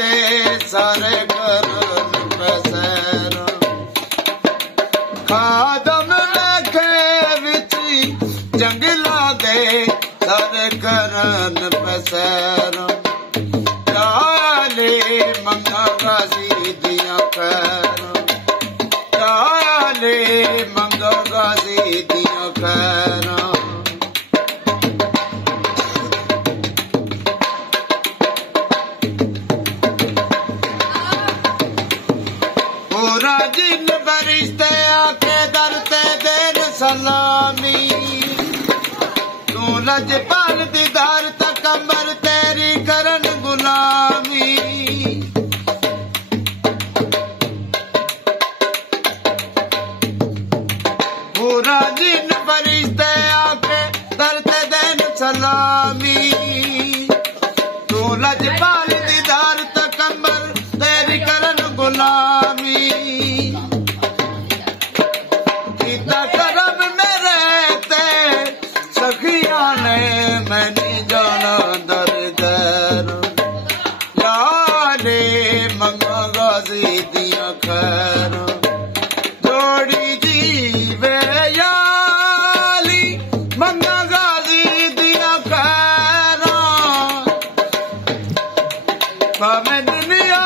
दे सारे करन पैसैर खादम लेखे विच जंगला दे सारे करन पैसैर चाले मंगा गाजी दिया खैर चाले मंगा गाजी दिया खैर पूरा जिन बरिश्ते आके दरते देर सलामी तू लजपाल दीदार तकबर तेरी करन गुलामी पूरा जिन फरिश्ते आके दरते देन सलामी तू लजपाल दीदार तकबर तेरी करन गुलामी कितना करम मेरे ते सखिया ने मैंने जाना दर दर याले मंगा गाजी दिया खैर जोड़ी जीवे याली मंगा गाजी दिया खैर भावे दुनिया